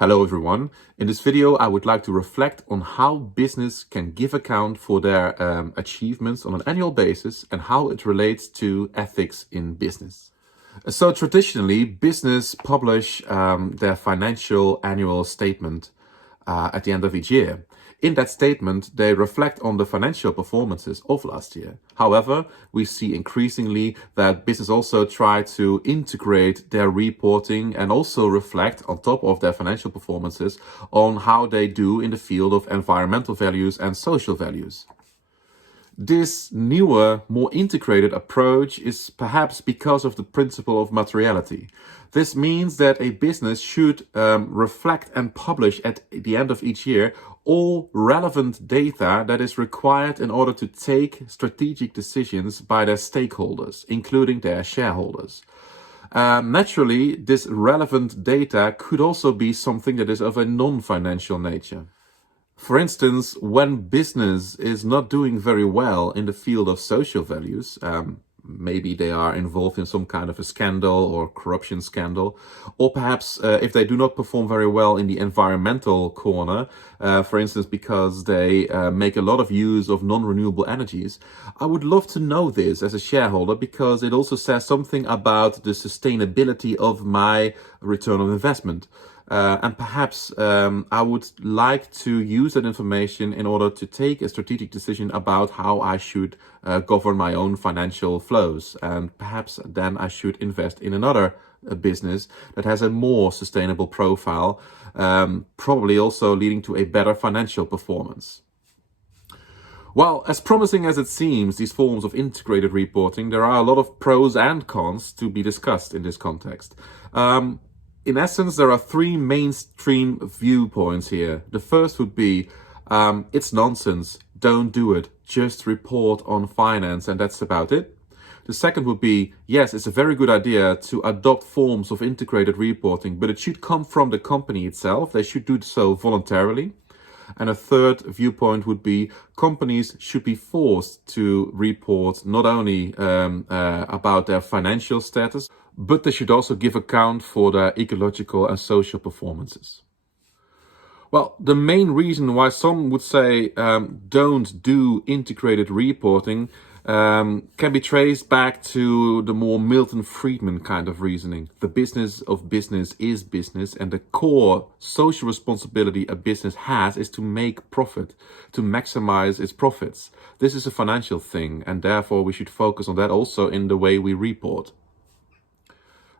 Hello everyone. In this video, I would like to reflect on how business can give account for their achievements on an annual basis and how it relates to ethics in business. So traditionally, business publish their financial annual statement at the end of each year. In that statement, they reflect on the financial performances of last year. However, we see increasingly that business also try to integrate their reporting and also reflect on top of their financial performances on how they do in the field of environmental values and social values. This newer, more integrated approach is perhaps because of the principle of materiality. This means that a business should reflect and publish at the end of each year all relevant data that is required in order to take strategic decisions by their stakeholders, including their shareholders. Naturally, this relevant data could also be something that is of a non-financial nature. For instance, when business is not doing very well in the field of social values, maybe they are involved in some kind of a scandal or corruption scandal, or perhaps if they do not perform very well in the environmental corner, for instance, because they make a lot of use of non-renewable energies, I would love to know this as a shareholder because it also says something about the sustainability of my return on investment. And perhaps I would like to use that information in order to take a strategic decision about how I should govern my own financial flows. And perhaps then I should invest in another business that has a more sustainable profile, probably also leading to a better financial performance. Well, as promising as it seems, these forms of integrated reporting, there are a lot of pros and cons to be discussed in this context. In essence, there are three mainstream viewpoints here. The first would be, it's nonsense, don't do it, just report on finance and that's about it. The second would be, yes, it's a very good idea to adopt forms of integrated reporting, but it should come from the company itself. They should do so voluntarily. And a third viewpoint would be companies should be forced to report not only about their financial status, but they should also give account for their ecological and social performances. Well, the main reason why some would say don't do integrated reporting can be traced back to the more Milton Friedman kind of reasoning. The business of business is business, and the core social responsibility a business has is to make profit, to maximize its profits. This is a financial thing, and therefore we should focus on that also in the way we report.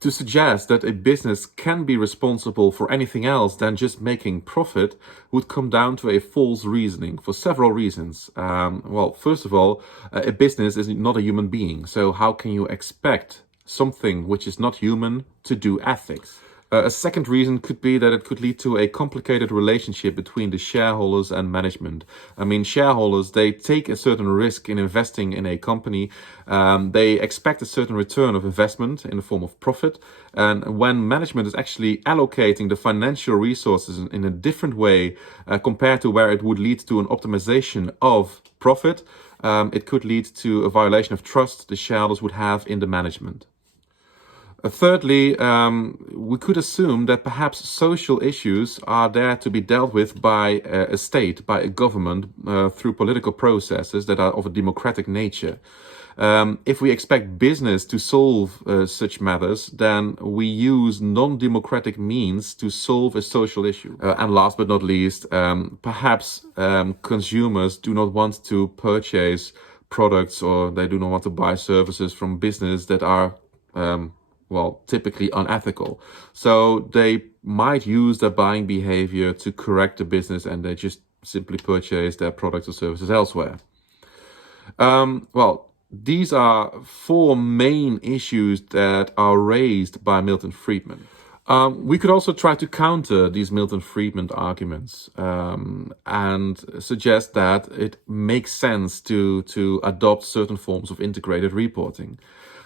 To suggest that a business can be responsible for anything else than just making profit would come down to a false reasoning for several reasons. Well, first of all, a business is not a human being, so how can you expect something which is not human to do ethics? A second reason could be that it could lead to a complicated relationship between the shareholders and management. I mean, shareholders, they take a certain risk in investing in a company. They expect a certain return of investment in the form of profit. And when management is actually allocating the financial resources in a different way compared to where it would lead to an optimization of profit, it could lead to a violation of trust the shareholders would have in the management. Thirdly, we could assume that perhaps social issues are there to be dealt with by a state, by a government, through political processes that are of a democratic nature. If we expect business to solve such matters, then we use non-democratic means to solve a social issue. And last but not least, perhaps consumers do not want to purchase products or they do not want to buy services from business that are well, typically unethical. So they might use their buying behavior to correct the business and they just simply purchase their products or services elsewhere. Well, these are four main issues that are raised by Milton Friedman. We could also try to counter these Milton Friedman arguments and suggest that it makes sense to adopt certain forms of integrated reporting.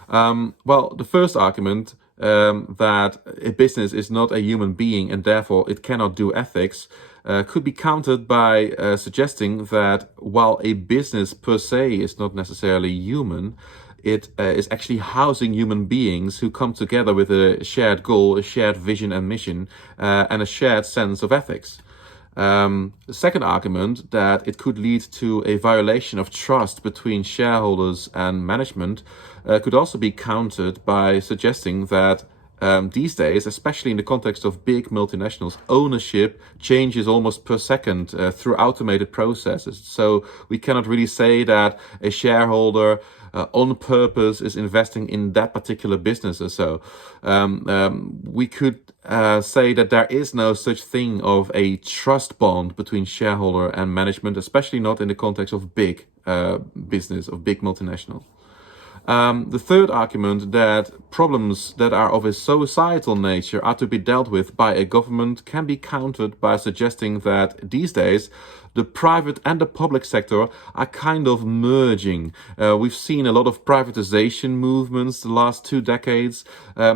Well, the first argument that a business is not a human being and therefore it cannot do ethics could be countered by suggesting that while a business per se is not necessarily human, it is actually housing human beings who come together with a shared goal, a shared vision and mission, and a shared sense of ethics. The second argument, that it could lead to a violation of trust between shareholders and management, could also be countered by suggesting that these days, especially in the context of big multinationals, ownership changes almost per second through automated processes. So we cannot really say that a shareholder on purpose is investing in that particular business or so. We could say that there is no such thing of a trust bond between shareholder and management, especially not in the context of big business, of big multinationals. The third argument, that problems that are of a societal nature are to be dealt with by a government, can be countered by suggesting that these days the private and the public sector are kind of merging. We've seen a lot of privatization movements the last 2 decades.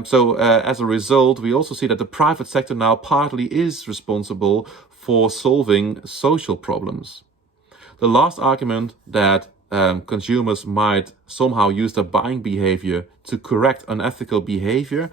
So as a result, we also see that the private sector now partly is responsible for solving social problems. The last argument, that consumers might somehow use their buying behavior to correct unethical behavior.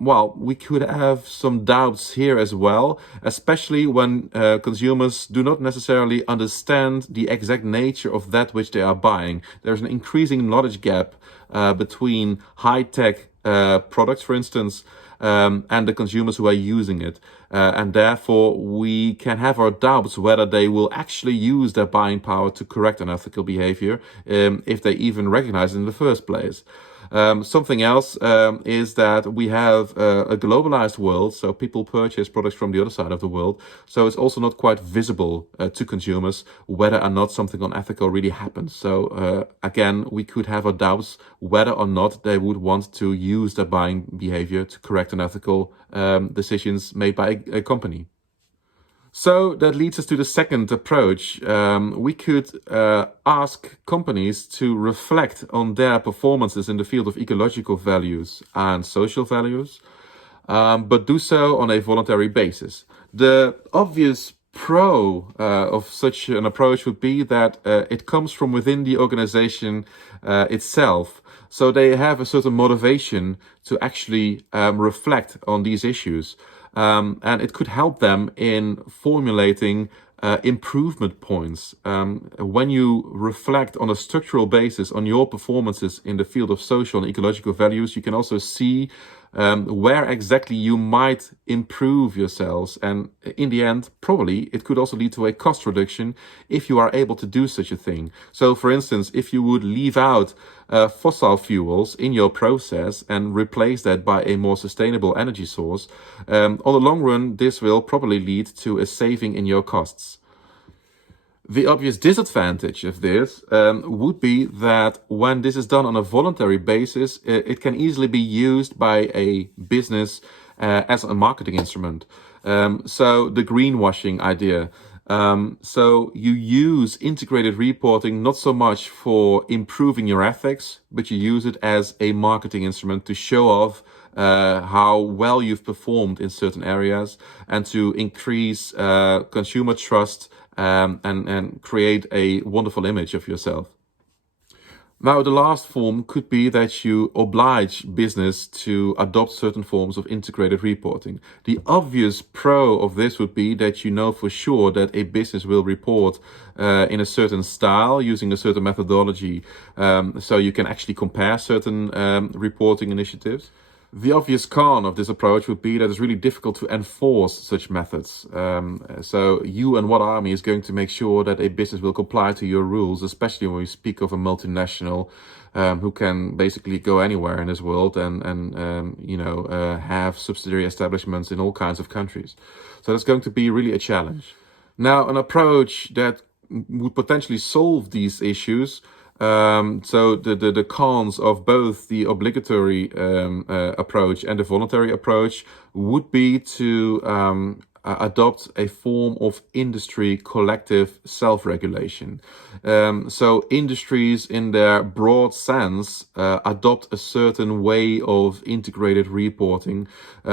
Well, we could have some doubts here as well, especially when consumers do not necessarily understand the exact nature of that which they are buying. There's an increasing knowledge gap between high-tech products, for instance, and the consumers who are using it. And therefore, we can have our doubts whether they will actually use their buying power to correct unethical behavior, if they even recognize it in the first place. Something else is that we have a globalized world, so people purchase products from the other side of the world. So it's also not quite visible to consumers whether or not something unethical really happens. So again, we could have our doubts whether or not they would want to use their buying behavior to correct unethical decisions made by a company. So that leads us to the second approach. We could ask companies to reflect on their performances in the field of ecological values and social values, but do so on a voluntary basis. The obvious pro of such an approach would be that it comes from within the organization itself. So they have a certain motivation to actually reflect on these issues. And it could help them in formulating improvement points. When you reflect on a structural basis on your performances in the field of social and ecological values, you can also see where exactly you might improve yourselves. And in the end, probably it could also lead to a cost reduction if you are able to do such a thing. So for instance, if you would leave out fossil fuels in your process and replace that by a more sustainable energy source, on the long run, this will probably lead to a saving in your costs. The obvious disadvantage of this would be that when this is done on a voluntary basis, it can easily be used by a business as a marketing instrument. So the greenwashing idea. So you use integrated reporting not so much for improving your ethics, but you use it as a marketing instrument to show off how well you've performed in certain areas and to increase consumer trust and create a wonderful image of yourself. Now, the last form could be that you oblige business to adopt certain forms of integrated reporting. The obvious pro of this would be that you know for sure that a business will report in a certain style using a certain methodology, so you can actually compare certain reporting initiatives. The obvious con of this approach would be that it's really difficult to enforce such methods. So you and what army is going to make sure that a business will comply to your rules, especially when we speak of a multinational who can basically go anywhere in this world and have subsidiary establishments in all kinds of countries. So that's going to be really a challenge. Now, an approach that would potentially solve these issues, so the cons of both the obligatory approach and the voluntary approach would be to adopt a form of industry collective self-regulation. So industries in their broad sense adopt a certain way of integrated reporting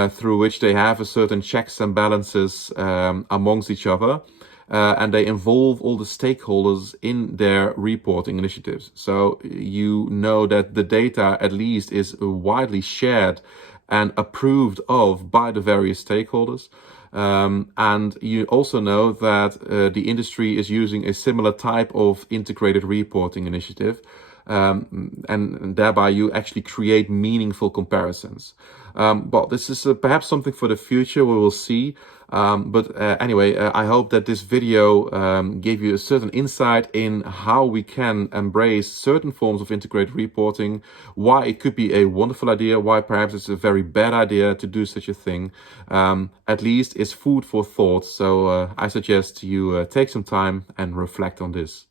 through which they have a certain checks and balances amongst each other. and they involve all the stakeholders in their reporting initiatives. So you know that the data at least is widely shared and approved of by the various stakeholders. And you also know that the industry is using a similar type of integrated reporting initiative. And thereby you actually create meaningful comparisons. But this is perhaps something for the future, we will see. But anyway, I hope that this video gave you a certain insight in how we can embrace certain forms of integrated reporting, why it could be a wonderful idea, why perhaps it's a very bad idea to do such a thing. At least it's food for thought. So I suggest you take some time and reflect on this.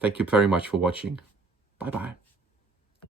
Thank you very much for watching. Bye-bye.